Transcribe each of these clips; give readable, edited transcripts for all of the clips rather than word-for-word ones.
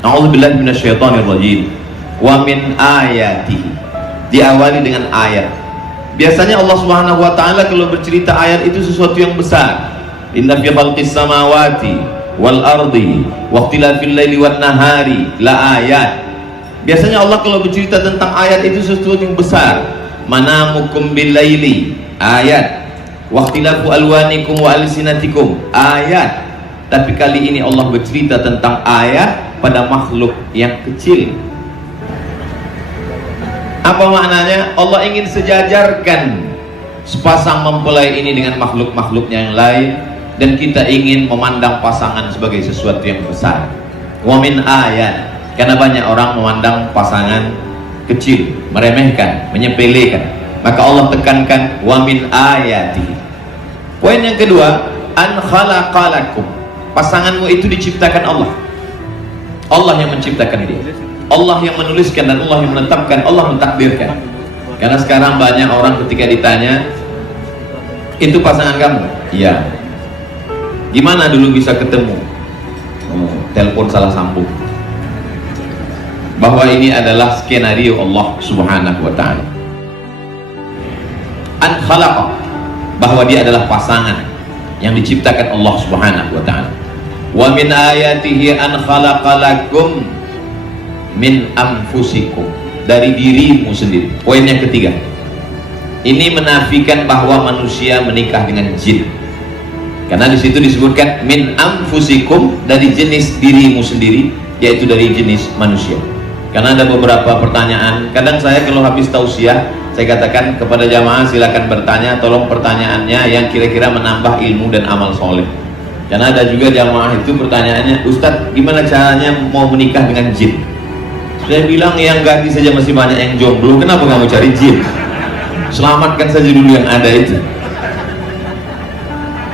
A'udzubillahi minasyaitonirrajim. Wa min ayatihi, diawali dengan ayat. Biasanya Allah Subhanahu wa taala kalau bercerita ayat itu sesuatu yang besar. Inna fi khalqis samawati wal ardi wa ikhtilafil laili wan nahari la ayat. Biasanya Allah kalau bercerita tentang ayat itu sesuatu yang besar. Manamukum bil laili ayat, wa ikhtilafu alwanikum wa alsinatikum ayat. Tapi kali ini Allah bercerita tentang ayat pada makhluk yang kecil. Apa maknanya? Allah ingin sejajarkan sepasang mempelai ini dengan makhluk-makhluknya yang lain, dan kita ingin memandang pasangan sebagai sesuatu yang besar. Wa min ayat, karena banyak orang memandang pasangan kecil, meremehkan, menyepelekan. Maka Allah tekankan wa min ayatihi. Poin yang kedua, an khalaqalakum, pasanganmu itu diciptakan Allah. Allah yang menciptakan dia, Allah yang menuliskan, dan Allah yang menetapkan, Allah mentakdirkan. Karena sekarang banyak orang ketika ditanya, itu pasangan kamu? Iya. Gimana dulu bisa ketemu? Oh, telepon salah sambung. Bahwa ini adalah skenario Allah Subhanahu wa ta'ala. An khalaqa, bahwa dia adalah pasangan yang diciptakan Allah Subhanahu wa ta'ala. Wa min ayatihi an khalaqalakum min anfusikum, dari dirimu sendiri. Poin yang ketiga, ini menafikan bahwa manusia menikah dengan jin, karena di situ disebutkan min anfusikum, dari jenis dirimu sendiri, yaitu dari jenis manusia. Karena ada beberapa pertanyaan, kadang saya kalau habis tausiah, saya katakan kepada jamaah, silakan bertanya, tolong pertanyaannya yang kira-kira menambah ilmu dan amal soleh. Karena ada juga jamaah itu pertanyaannya, Ustadz gimana caranya mau menikah dengan jin? Saya bilang yang gadis saja masih banyak yang jomblo, kenapa kamu cari jin? Selamatkan saja dulu yang ada itu.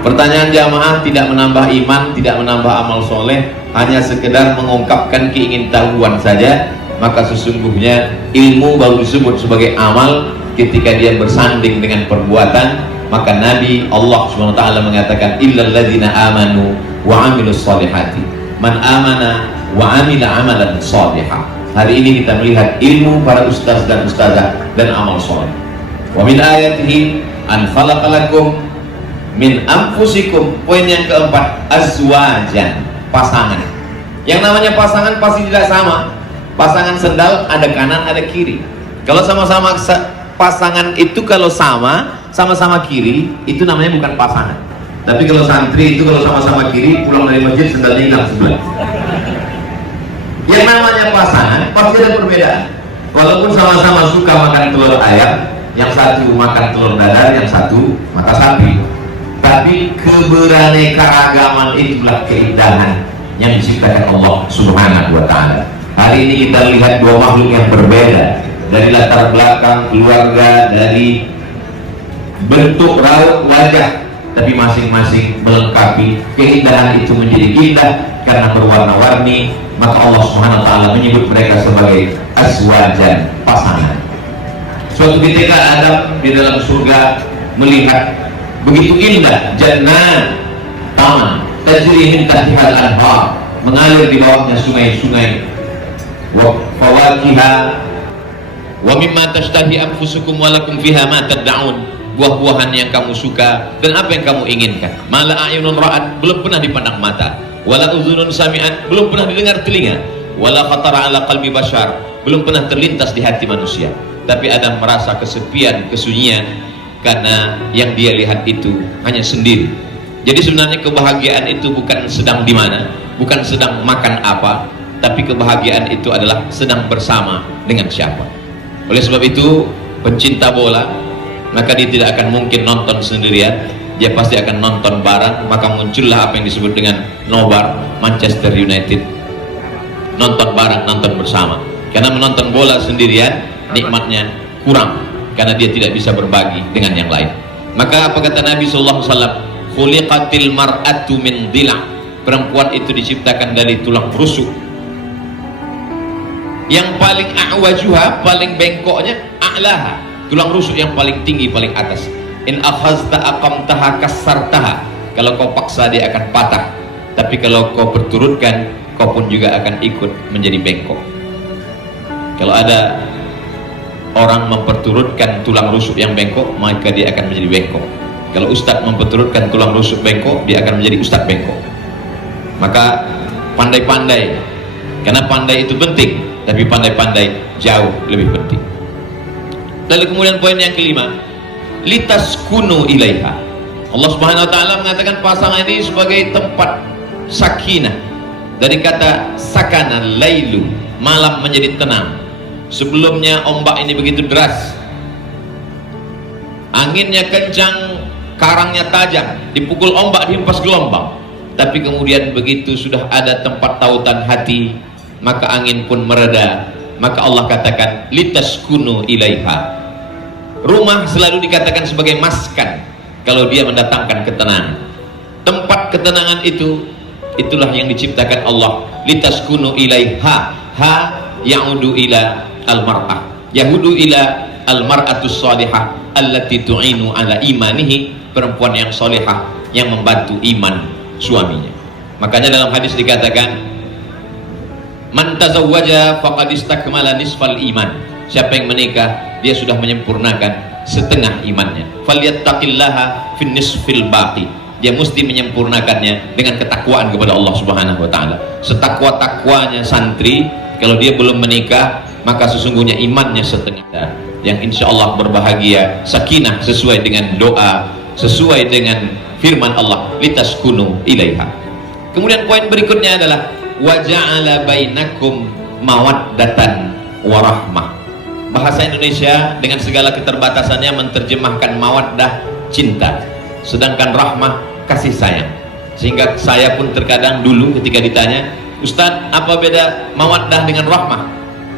Pertanyaan jamaah tidak menambah iman, tidak menambah amal soleh, hanya sekedar mengungkapkan keingintahuan saja. Maka sesungguhnya ilmu baru disebut sebagai amal ketika dia bersanding dengan perbuatan. Maka Nabi Allah SWT mengatakan illal ladzina amanu wa amilus solihati, man amana wa amila amalan solihah. Hari ini kita melihat ilmu para ustaz dan ustazah dan amal soleh. Wa min ayatihi an khalaqalakum min anfusikum. Poin yang keempat, azwajan, pasangan. Yang namanya pasangan pasti tidak sama. Pasangan sendal ada kanan ada kiri. Kalau sama-sama pasangan itu, kalau sama-sama kiri, itu namanya bukan pasangan. Tapi kalau santri itu kalau sama-sama kiri, pulang dari masjid sendalnya hilang sebelah. Yang namanya pasangan pasti ada perbedaan. Walaupun sama-sama suka makan telur ayam, yang satu makan telur dadar, yang satu mata sapi, tapi keberaneka-ragaman itulah keindahan yang diciptakan Allah Subhanahu wa ta'ala. Hari ini kita lihat dua makhluk yang berbeda, dari latar belakang keluarga, dari bentuk raut wajah, tapi masing-masing melengkapi. Keindahan itu menjadi indah karena berwarna-warni. Maka Allah Subhanahu wa ta'ala menyebut mereka sebagai azwajan, pasangan. Suatu ketika Adam di dalam surga melihat begitu indah jannah, taman tajri min tahtihal anhar, mengalir di bawahnya sungai-sungai, wa fawakiha wa mimma tashtahi anfusukum wa lakum fiha ma tad'un, buah-buahan yang kamu suka dan apa yang kamu inginkan. Mala a'yunun ra'at, belum pernah dipandang mata, wala uzunun sami'at, belum pernah didengar telinga, wala khatara ala qalbi bashar, belum pernah terlintas di hati manusia. Tapi Adam merasa kesepian, kesunyian, karena yang dia lihat itu hanya sendiri. Jadi sebenarnya kebahagiaan itu bukan sedang di mana, bukan sedang makan apa, tapi kebahagiaan itu adalah sedang bersama dengan siapa. Oleh sebab itu, pencinta bola, maka dia tidak akan mungkin nonton sendirian, dia pasti akan nonton bareng. Maka muncullah apa yang disebut dengan nobar Manchester United, nonton bareng, nonton bersama. Karena menonton bola sendirian nikmatnya kurang, karena dia tidak bisa berbagi dengan yang lain. Maka apa kata Nabi SAW? Khuliqatil mar'atu min dhila', perempuan itu diciptakan dari tulang rusuk. Yang paling a'wajuha, paling bengkoknya, a'laha, tulang rusuk yang paling tinggi, paling atas. In akhazta aqamtaha kassartaha, kalau kau paksa dia akan patah, tapi kalau kau berturutkan, kau pun juga akan ikut menjadi bengkok. Kalau ada orang memperturutkan tulang rusuk yang bengkok, maka dia akan menjadi bengkok. Kalau ustadz memperturutkan tulang rusuk bengkok, dia akan menjadi ustadz bengkok. Maka pandai-pandai, karena pandai itu penting, tapi pandai-pandai jauh lebih penting. Lalu kemudian poin yang kelima, litaskunu ilaiha. Allah Subhanahu wa taala mengatakan pasangan ini sebagai tempat sakinah. Dari kata sakana lailu, malam menjadi tenang. Sebelumnya ombak ini begitu deras, anginnya kencang, karangnya tajam, dipukul ombak, dihempas gelombang. Tapi kemudian begitu sudah ada tempat tautan hati, maka angin pun mereda. Maka Allah katakan litaskunu ilaiha. Rumah selalu dikatakan sebagai maskan kalau dia mendatangkan ketenangan. Tempat ketenangan itu, itulah yang diciptakan Allah. Litaskunu ilaiha, ha ya'udu ila al-mar'ah, yahudu ila al-mar'atus salihah allati tu'inu ala imanihi, perempuan yang salihah yang membantu iman suaminya. Makanya dalam hadis dikatakan man tazawwaja faqad istakmala nisfal iman. Siapa yang menikah, dia sudah menyempurnakan setengah imannya. Falyattaqillaha fin nisfil baqi. Dia mesti menyempurnakannya dengan ketakwaan kepada Allah Subhanahu wa taala. Setakwa-takwanya santri, kalau dia belum menikah, maka sesungguhnya imannya setengah. Yang insya Allah berbahagia, sakinah sesuai dengan doa, sesuai dengan firman Allah, litaskunu ilaiha. Kemudian poin berikutnya adalah waja'ala bainakum mawaddatan warahmah. Bahasa Indonesia dengan segala keterbatasannya menerjemahkan mawaddah cinta, sedangkan rahmah kasih sayang. Sehingga saya pun terkadang dulu ketika ditanya, Ustadz, apa beda mawaddah dengan rahmah?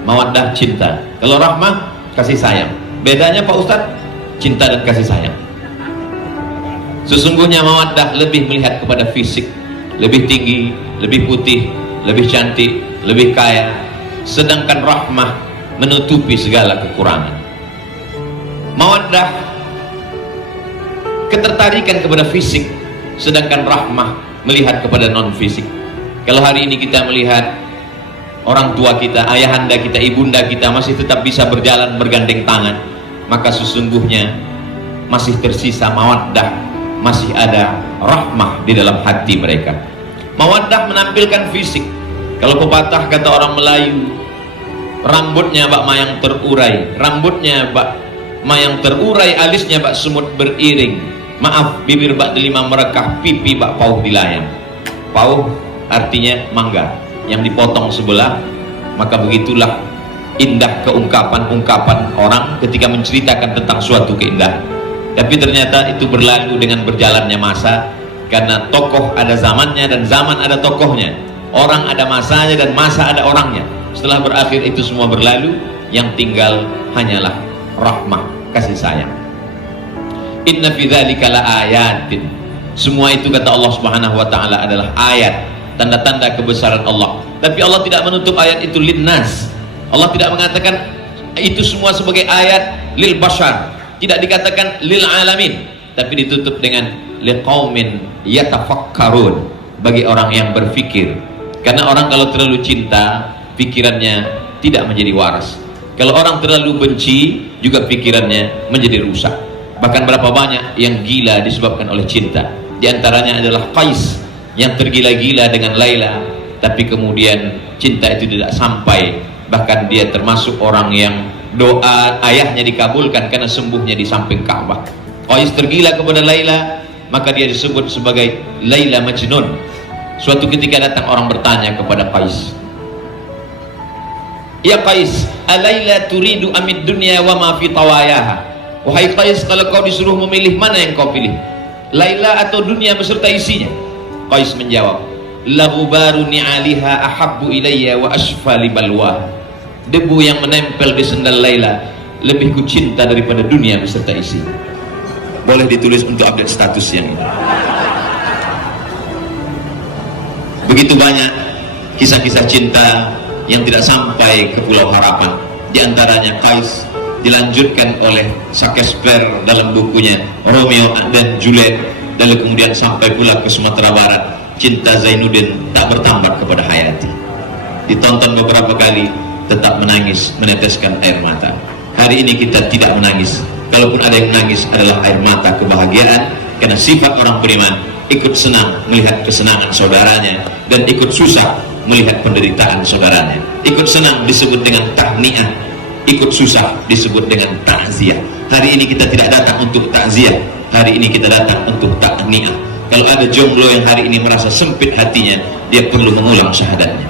Mawaddah cinta, kalau rahmah kasih sayang. Bedanya Pak Ustadz? Cinta dan kasih sayang. Sesungguhnya mawaddah lebih melihat kepada fisik, lebih tinggi, lebih putih, lebih cantik, lebih kaya. Sedangkan rahmah menutupi segala kekurangan. Mawaddah ketertarikan kepada fisik, sedangkan rahmah melihat kepada non fisik. Kalau hari ini kita melihat orang tua kita, ayahanda kita, ibunda kita masih tetap bisa berjalan bergandeng tangan, maka sesungguhnya masih tersisa mawaddah, masih ada rahmah di dalam hati mereka. Mawaddah menampilkan fisik. Kalau pepatah kata orang Melayu, rambutnya bak mayang terurai, rambutnya bak mayang terurai, alisnya bak semut beriring, maaf bibir bak delima merekah, pipi bak pauh dilayang. Pauh artinya mangga yang dipotong sebelah. Maka begitulah indah keungkapan-ungkapan orang ketika menceritakan tentang suatu keindahan. Tapi ternyata itu berlalu dengan berjalannya masa, karena tokoh ada zamannya dan zaman ada tokohnya, orang ada masanya dan masa ada orangnya. Setelah berakhir itu semua berlalu, yang tinggal hanyalah rahmah, kasih sayang. Inna fi dzalika laayatin. Semua itu kata Allah Subhanahu wa taala adalah ayat, tanda-tanda kebesaran Allah. Tapi Allah tidak menutup ayat itu linnas. Allah tidak mengatakan itu semua sebagai ayat lil bashar, tidak dikatakan lil alamin, tapi ditutup dengan liqaumin yatafakkarun, bagi orang yang berfikir. Karena orang kalau terlalu cinta, pikirannya tidak menjadi waras. Kalau orang terlalu benci, juga pikirannya menjadi rusak. Bahkan berapa banyak yang gila disebabkan oleh cinta. Di antaranya adalah Qais yang tergila-gila dengan Laila, tapi kemudian cinta itu tidak sampai. Bahkan dia termasuk orang yang doa ayahnya dikabulkan karena sembuhnya di samping Ka'bah. Qais tergila kepada Laila, maka dia disebut sebagai Laila Majnun. Suatu ketika datang orang bertanya kepada Qais, ya Qais, alaila turidu amid dunya wa ma fi tawayaha. Wahai Qais, kalau kau disuruh memilih, mana yang kau pilih, Laila atau dunia beserta isinya? Qais menjawab, lagubaru ni'aliha ahabbu ilayya wa ashfa li balwa. Debu yang menempel di sendal Laila lebih ku cinta daripada dunia beserta isinya. Boleh ditulis untuk update status yang ini. Begitu banyak kisah-kisah cinta yang tidak sampai ke Pulau Harapan. Di antaranya Qais dilanjutkan oleh Shakespeare dalam bukunya Romeo dan Juliet, lalu kemudian sampai pula ke Sumatera Barat. cinta Zainuddin tak bertambah kepada Hayati. Ditonton beberapa kali, tetap menangis, meneteskan air mata. Hari ini kita tidak menangis. Kalaupun ada yang menangis adalah air mata kebahagiaan, karena sifat orang beriman ikut senang melihat kesenangan saudaranya dan ikut susah melihat penderitaan saudaranya. Ikut senang disebut dengan tahniah, ikut susah disebut dengan takziah. Hari ini kita tidak datang untuk takziah, hari ini kita datang untuk tahniah. Kalau ada jomblo yang hari ini merasa sempit hatinya, dia perlu mengulang syahadatnya.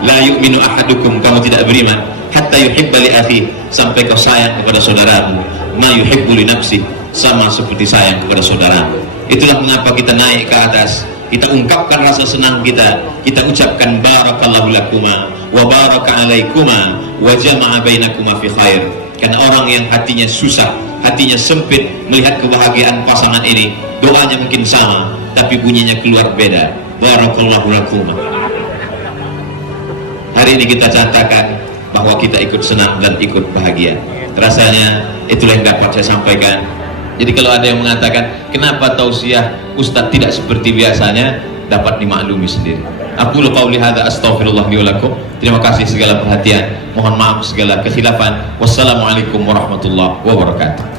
La yu'minu ahadukum, kamu tidak beriman hatta yuhibba li akhi, sampai kau sayang kepada saudaramu ma yuhibbu li nafsi, sama seperti sayang kepada saudaramu. Itulah mengapa kita naik ke atas, kita ungkapkan rasa senang kita, kita ucapkan barakallahu lakuma wa baraka alaikuma wa jama'a bainakuma fi khair. Karena orang yang hatinya susah, hatinya sempit melihat kebahagiaan pasangan ini, doanya mungkin sama tapi bunyinya keluar beda. Barakallahu lakuma. Hari ini kita catatkan bahwa kita ikut senang dan ikut bahagia. Rasanya itulah yang dapat saya sampaikan. Jadi kalau ada yang mengatakan kenapa tausiah Ustadz tidak seperti biasanya, dapat dimaklumi sendiri. Aku qauli hadza astaghfirullah li wa lakum. Terima kasih segala perhatian, mohon maaf segala kekhilafan. Wassalamualaikum warahmatullahi wabarakatuh.